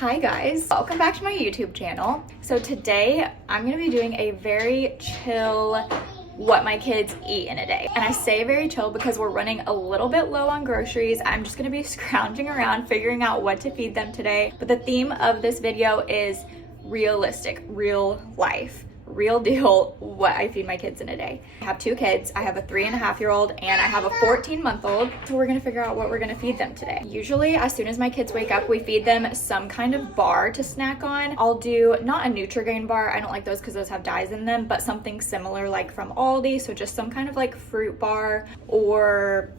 Hi guys, welcome back to my YouTube channel. So today I'm gonna be doing a very chill what my kids eat in a day. And I say very chill because we're running a little bit low on groceries. I'm just gonna be scrounging around figuring out what to feed them today. But the theme of this video is realistic, real life, real deal, what I feed my kids in a day. I have two kids. I have a 3.5-year-old and I have a 14-month-old. So we're gonna figure out what we're gonna feed them today. Usually as soon as my kids wake up, we feed them some kind of bar to snack on. I'll do not a Nutri-Grain bar. I don't like those because those have dyes in them, but something similar like from Aldi. So just some kind of like fruit bar or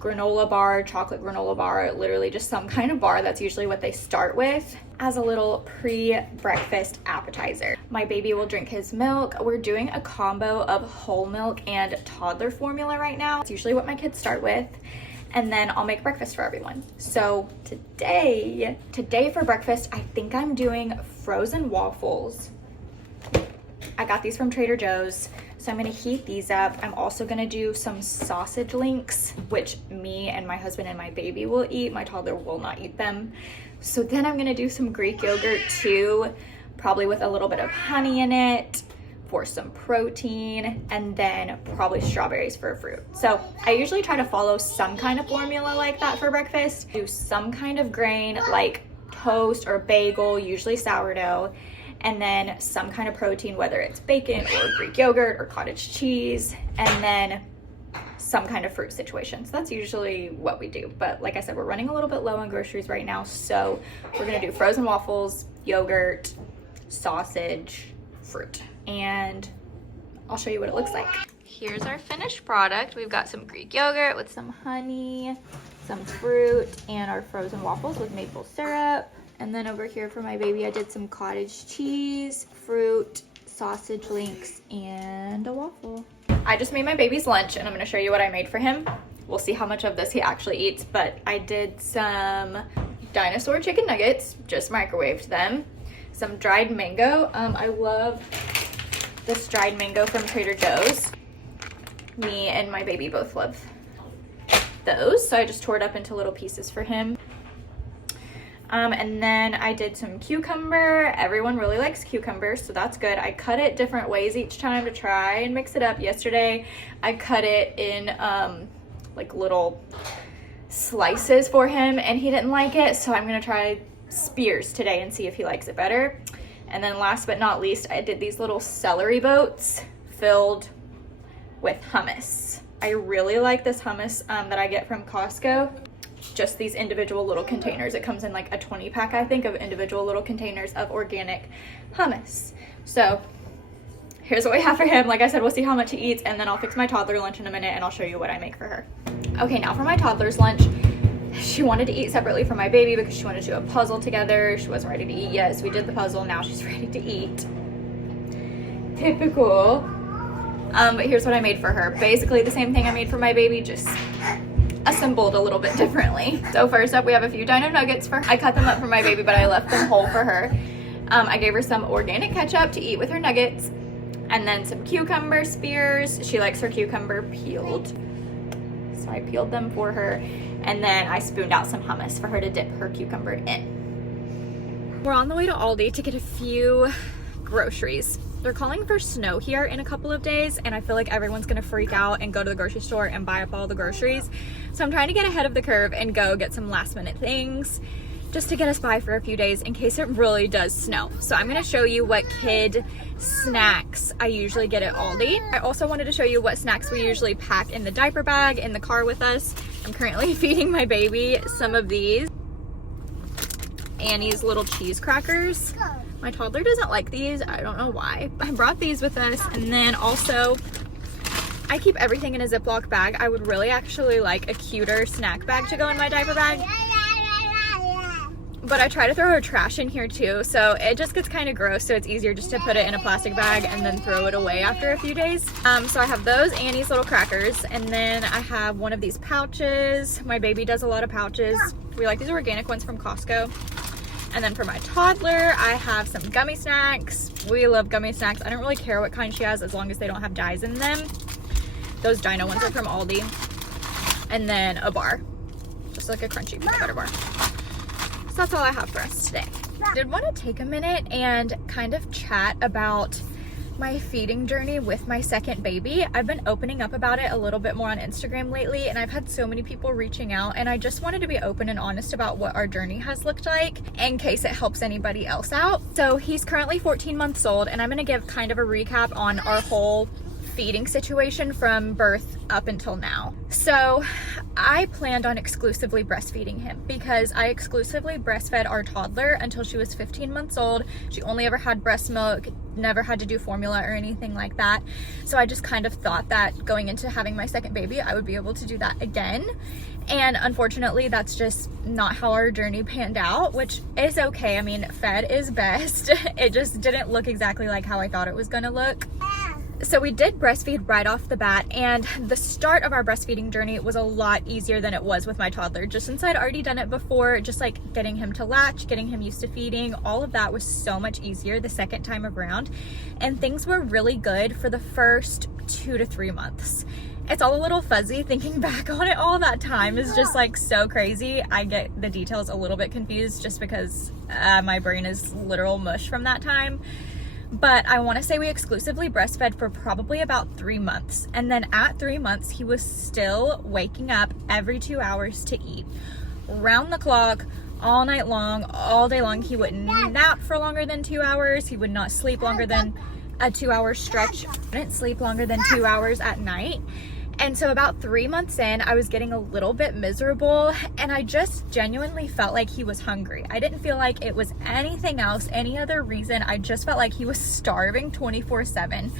granola bar, chocolate granola bar, literally just some kind of bar. That's usually what they start with as a little pre-breakfast appetizer. My baby will drink his milk. We're doing a combo of whole milk and toddler formula right now. It's usually what my kids start with. And then I'll make breakfast for everyone. So today for breakfast, I think I'm doing frozen waffles. I got these from Trader Joe's. So I'm gonna heat these up. I'm also gonna do some sausage links, which me and my husband and my baby will eat. My toddler will not eat them. So then I'm gonna do some Greek yogurt too, probably with a little bit of honey in it for some protein, and then probably strawberries for a fruit. So I usually try to follow some kind of formula like that for breakfast. Do some kind of grain like toast or bagel, usually sourdough, and then some kind of protein, whether it's bacon or Greek yogurt or cottage cheese, and then some kind of fruit situation. So that's usually what we do. But like I said, we're running a little bit low on groceries right now. So we're gonna do frozen waffles, yogurt, sausage, fruit, and I'll show you what it looks like. Here's our finished product. We've got some Greek yogurt with some honey, some fruit, and our frozen waffles with maple syrup. And then over here for my baby, I did some cottage cheese, fruit, sausage links, and a waffle. I just made my baby's lunch and I'm gonna show you what I made for him. We'll see how much of this he actually eats, but I did some dinosaur chicken nuggets, just microwaved them. Some dried mango. I love this dried mango from Trader Joe's. Me and my baby both love those, so I just tore it up into little pieces for him. And then I did some cucumber. Everyone really likes cucumber, so that's good. I cut it different ways each time to try and mix it up. Yesterday, I cut it in like little slices for him, and he didn't like it, so I'm gonna try spears today and see if he likes it better. And then last but not least, I did these little celery boats filled with hummus. I really like this hummus that I get from Costco. Just these individual little containers. It comes in like a 20-pack, I think, of individual little containers of organic hummus. So here's what we have for him. Like I said, we'll see how much he eats, and then I'll fix my toddler lunch in a minute and I'll show you what I make for her. Okay, now for my toddler's lunch. She wanted to eat separately from my baby because she wanted to do a puzzle together. She wasn't ready to eat yet, so we did the puzzle. Now she's ready to eat. Typical. But here's what I made for her. Basically the same thing I made for my baby, just assembled a little bit differently. So first up, we have a few dino nuggets for her. I cut them up for my baby, but I left them whole for her. I gave her some organic ketchup to eat with her nuggets, and then some cucumber spears. She likes her cucumber peeled, so I peeled them for her, and then I spooned out some hummus for her to dip her cucumber in. We're on the way to Aldi to get a few groceries. They're calling for snow here in a couple of days, and I feel like everyone's gonna freak out and go to the grocery store and buy up all the groceries. So I'm trying to get ahead of the curve and go get some last minute things just to get us by for a few days in case it really does snow. So I'm gonna show you what kid snacks I usually get at Aldi. I also wanted to show you what snacks we usually pack in the diaper bag in the car with us. I'm currently feeding my baby some of these Annie's little cheese crackers. My toddler doesn't like these. I don't know why. I brought these with us, and then also I keep everything in a Ziploc bag. I would really actually like a cuter snack bag to go in my diaper bag, but I try to throw her trash in here too, so it just gets kind of gross, so it's easier just to put it in a plastic bag and then throw it away after a few days. So I have those Annie's little crackers, and then I have one of these pouches. My baby does a lot of pouches. We like these organic ones from Costco. And then for my toddler, I have some gummy snacks. We love gummy snacks. I don't really care what kind she has as long as they don't have dyes in them. Those dino ones are from Aldi. And then a bar, just like a crunchy peanut butter bar. So that's all I have for us today. I did want to take a minute and kind of chat about my feeding journey with my second baby. I've been opening up about it a little bit more on Instagram lately, and I've had so many people reaching out, and I just wanted to be open and honest about what our journey has looked like in case it helps anybody else out. So he's currently 14 months old, and I'm going to give kind of a recap on our whole feeding situation from birth up until now. So I planned on exclusively breastfeeding him because I exclusively breastfed our toddler until she was 15 months old. She only ever had breast milk, never had to do formula or anything like that. So I just kind of thought that going into having my second baby, I would be able to do that again. And unfortunately, that's just not how our journey panned out, which is okay. I mean, fed is best. It just didn't look exactly like how I thought it was gonna look. So we did breastfeed right off the bat, and the start of our breastfeeding journey was a lot easier than it was with my toddler. Just since I'd already done it before, just like getting him to latch, getting him used to feeding, all of that was so much easier the second time around. And things were really good for the first 2 to 3 months. It's all a little fuzzy thinking back on it. All that time is just like so crazy. I get the details a little bit confused just because my brain is literal mush from that time. But I want to say we exclusively breastfed for probably about 3 months. And then at 3 months, he was still waking up every 2 hours to eat. Round the clock, all night long, all day long. He wouldn't nap for longer than 2 hours. He would not sleep longer than a 2-hour stretch. He wouldn't sleep longer than 2 hours at night. And so about 3 months in, I was getting a little bit miserable, and I just genuinely felt like he was hungry. I didn't feel like it was anything else, any other reason. I just felt like he was starving 24/7.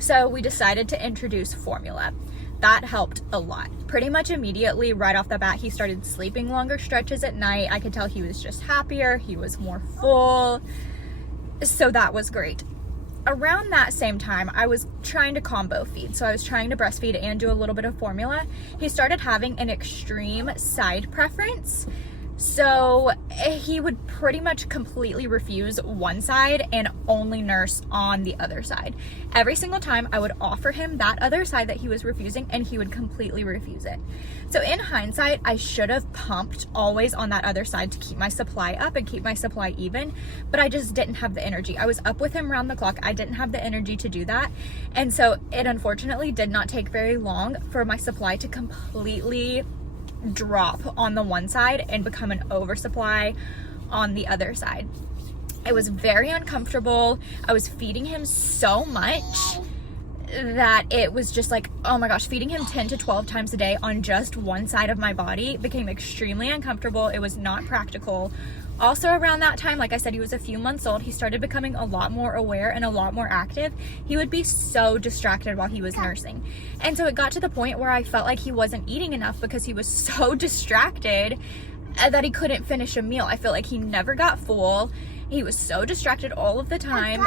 So we decided to introduce formula. That helped a lot. Pretty much immediately, right off the bat, he started sleeping longer stretches at night. I could tell he was just happier. He was more full. So that was great. Around that same time, I was trying to combo feed. So I was trying to breastfeed and do a little bit of formula. He started having an extreme side preference. So he would pretty much completely refuse one side and only nurse on the other side. Every single time I would offer him that other side that he was refusing, and he would completely refuse it. So in hindsight, I should have pumped always on that other side to keep my supply up and keep my supply even, but I just didn't have the energy. I was up with him around the clock. I didn't have the energy to do that. And so it unfortunately did not take very long for my supply to completely drop on the one side and become an oversupply on the other side. It was very uncomfortable. I was feeding him so much that it was just like, oh my gosh, feeding him 10 to 12 times a day on just one side of my body became extremely uncomfortable. It was not practical. Also around that time, like I said, he was a few months old. He started becoming a lot more aware and a lot more active. He would be so distracted while he was nursing. And so it got to the point where I felt like he wasn't eating enough because he was so distracted that he couldn't finish a meal. I feel like he never got full. He was so distracted all of the time.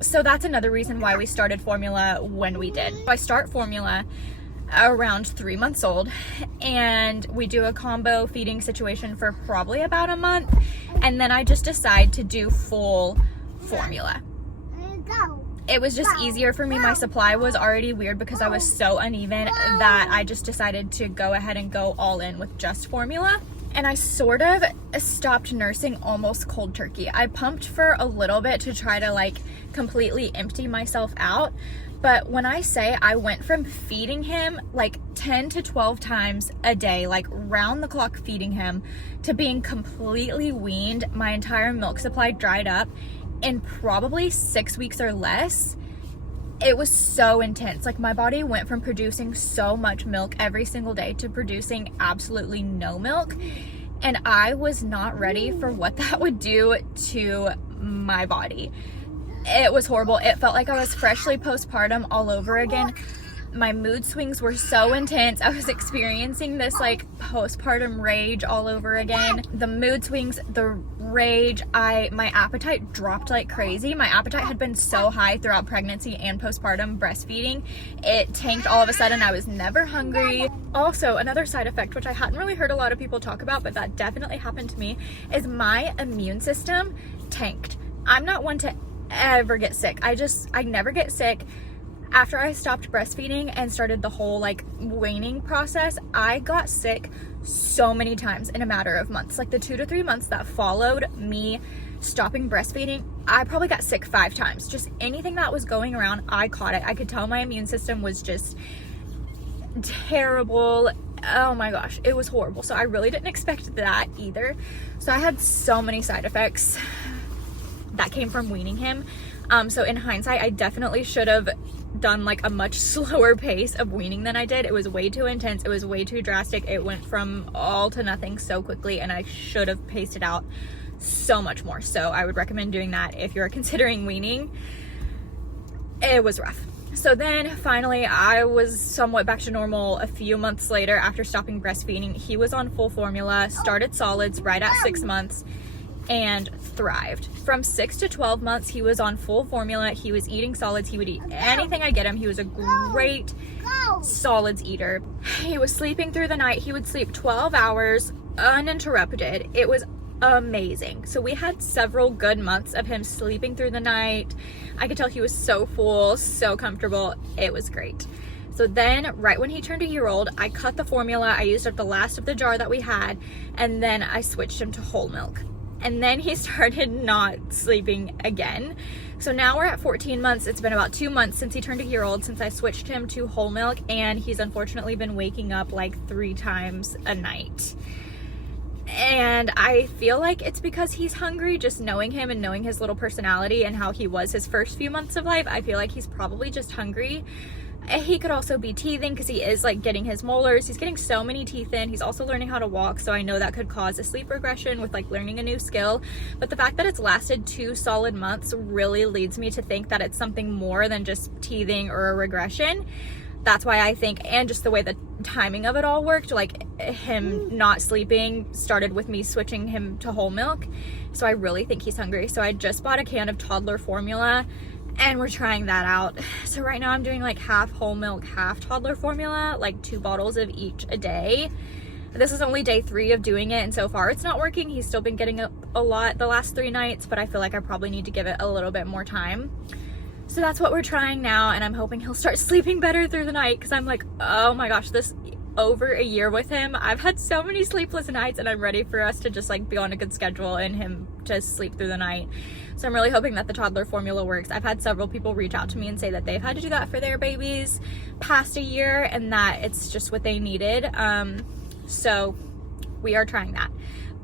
So that's another reason why we started formula when we did. I start formula around 3 months old, and we do a combo feeding situation for probably about a month, and then I just decide to do full formula. It was just easier for me. My supply was already weird because I was so uneven that I just decided to go ahead and go all in with just formula. And I sort of stopped nursing almost cold turkey. I pumped for a little bit to try to like completely empty myself out. But when I say I went from feeding him like 10 to 12 times a day, like round the clock feeding him, to being completely weaned, my entire milk supply dried up in probably 6 weeks or less. It was so intense. Like my body went from producing so much milk every single day to producing absolutely no milk. And I was not ready for what that would do to my body. It was horrible. It felt like I was freshly postpartum all over again. My mood swings were so intense. I was experiencing this like postpartum rage all over again. The mood swings, the rage, my appetite dropped like crazy. My appetite had been so high throughout pregnancy and postpartum breastfeeding. It tanked all of a sudden. I was never hungry. Also, another side effect, which I hadn't really heard a lot of people talk about, but that definitely happened to me, is my immune system tanked. I'm not one to ever get sick. I never get sick. After I stopped breastfeeding and started the whole like weaning process, I got sick so many times in a matter of months. Like the 2 to 3 months that followed me stopping breastfeeding, I probably got sick 5 times. Just anything that was going around, I caught it. I could tell my immune system was just terrible. Oh my gosh, it was horrible. So I really didn't expect that either. So I had so many side effects that came from weaning him. So in hindsight, I definitely should have done like a much slower pace of weaning than I did. It was way too intense. It was way too drastic. It went from all to nothing so quickly, and I should have paced it out so much more. So I would recommend doing that if you're considering weaning. It was rough. So then finally I was somewhat back to normal a few months later after stopping breastfeeding. He was on full formula, started solids right at 6 months, and thrived. From 6 to 12 months, he was on full formula. He was eating solids. He would eat anything I get him. He was a great solids eater. He was sleeping through the night. He would sleep 12 hours uninterrupted. It was amazing. So we had several good months of him sleeping through the night. I could tell he was so full, so comfortable. It was great. So then right when he turned a year old, I cut the formula. I used up the last of the jar that we had, and then I switched him to whole milk. And then he started not sleeping again. So now we're at 14 months. It's been about 2 months since he turned a year old since I switched him to whole milk, and he's unfortunately been waking up like 3 times a night. And I feel like it's because he's hungry. Just knowing him and knowing his little personality and how he was his first few months of life, I feel like he's probably just hungry. He could also be teething because he is like getting his molars. He's getting so many teeth in. He's also learning how to walk, so I know that could cause a sleep regression with like learning a new skill. But the fact that it's lasted 2 solid months really leads me to think that it's something more than just teething or a regression. That's why I think, and just the way the timing of it all worked, like him not sleeping started with me switching him to whole milk. So I really think he's hungry. So I just bought a can of toddler formula, and we're trying that out. So right now I'm doing like half whole milk, half toddler formula, like 2 bottles of each a day. This is only day 3 of doing it, and so far it's not working. He's still been getting up a lot the last 3 nights, but I feel like I probably need to give it a little bit more time. So that's what we're trying now, and I'm hoping he'll start sleeping better through the night, because I'm like, oh my gosh, this over a year with him, I've had so many sleepless nights, and I'm ready for us to just like be on a good schedule and him to sleep through the night. So I'm really hoping that the toddler formula works. I've had several people reach out to me and say that they've had to do that for their babies past a year, and that it's just what they needed. So we are trying that.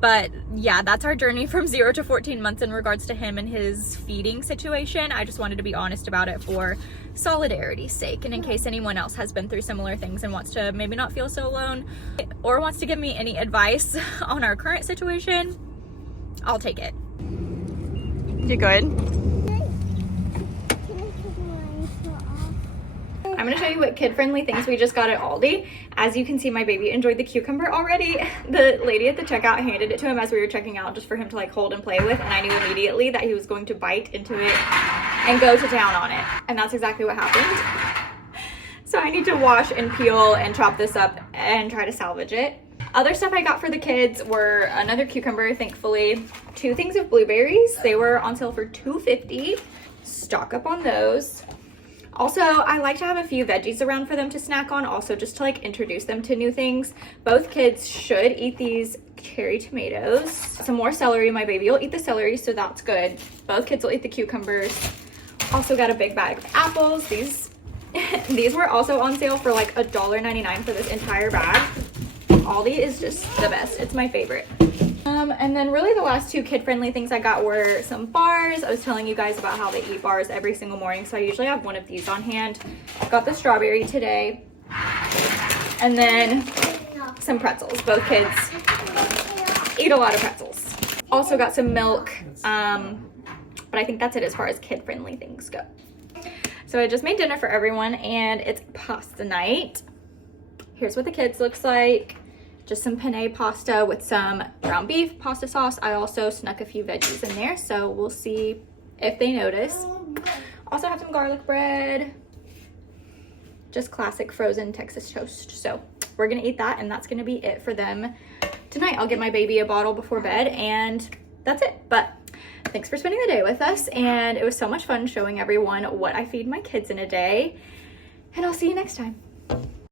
But yeah, that's our journey from 0 to 14 months in regards to him and his feeding situation. I just wanted to be honest about it for solidarity's sake, and in case anyone else has been through similar things and wants to maybe not feel so alone, or wants to give me any advice on our current situation, I'll take it. You good? I'm gonna show you what kid-friendly things we just got at Aldi. As you can see, my baby enjoyed the cucumber already. The lady at the checkout handed it to him as we were checking out, just for him to like hold and play with, and I knew immediately that he was going to bite into it and go to town on it, and that's exactly what happened. So I need to wash and peel and chop this up and try to salvage it. Other stuff I got for the kids were another cucumber, thankfully, 2 things of blueberries. They were on sale for $2.50. Stock up on those. Also, I like to have a few veggies around for them to snack on, also just to like introduce them to new things. Both kids should eat these cherry tomatoes. Some more celery. My baby will eat the celery, so that's good. Both kids will eat the cucumbers. Also got a big bag of apples. These were also on sale for like $1.99 for this entire bag. Aldi is just the best. It's my favorite. And then really the last 2 kid-friendly things I got were some bars. I was telling you guys about how they eat bars every single morning, so I usually have one of these on hand. Got the strawberry today. And then some pretzels. Both kids eat a lot of pretzels. Also got some milk, but I think that's it as far as kid-friendly things go. So I just made dinner for everyone, and it's pasta night. Here's what the kids looks like. Just some penne pasta with some ground beef pasta sauce. I also snuck a few veggies in there, so we'll see if they notice. Also have some garlic bread. Just classic frozen Texas toast. So we're gonna eat that, and that's gonna be it for them tonight. I'll get my baby a bottle before bed, and that's it. But thanks for spending the day with us, and it was so much fun showing everyone what I feed my kids in a day. and I'll see you next time.